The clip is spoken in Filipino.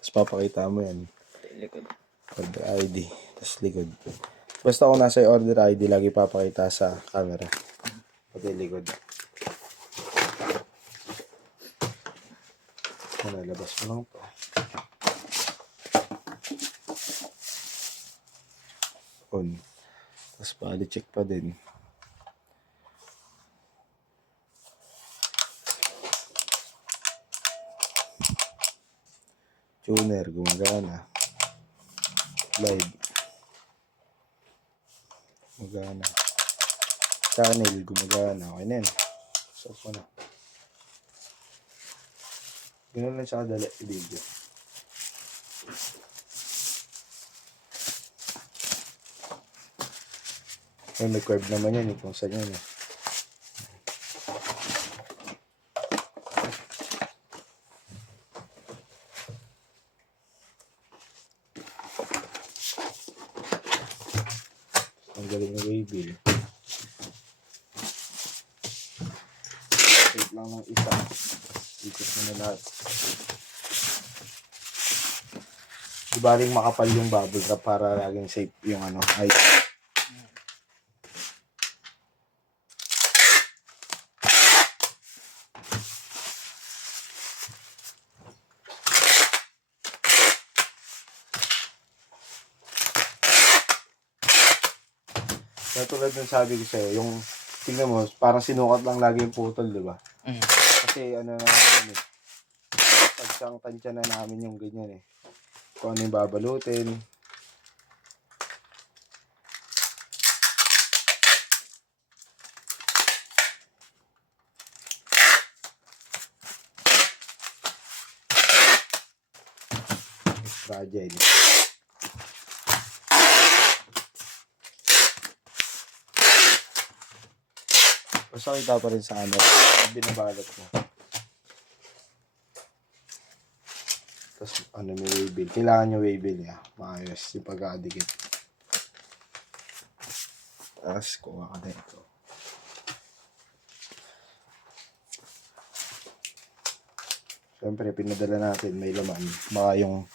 Tapos papakita mo yan. Likod. Order ID. Tapos likod. Basta kung nasa yung order ID, lagi papakita sa camera. Pati likod. Nalabas mo lang to. On. Tapos bali check pa din. Tuner, gumagana. Live. Gumagana. Channel, gumagana. Okay na yan. Stop mo na. Ganun lang siya kadali i-video. May curve naman yan kung saan yan eh. Ang galing ng waybill. Wait lang ng isa. Ikot mo na lahat. Di baling makapal yung bubble wrap para laging safe yung ano. Ay. Katulad ng sabi ko sa'yo, yung tingnan mo, parang sinukat lang lagi yung putol, di ba? Kasi ano na namin eh. Tansya na namin yung ganyan eh. Kung ano yung babalutin. Fragile. Basta kita pa rin sa ano, binabalot mo. Tapos ano may waybill. Kailangan yung waybill niya. Maayos yung pagkakadikit. Tapos kuha ka na ito. Siyempre pinadala natin may laman. Baka yung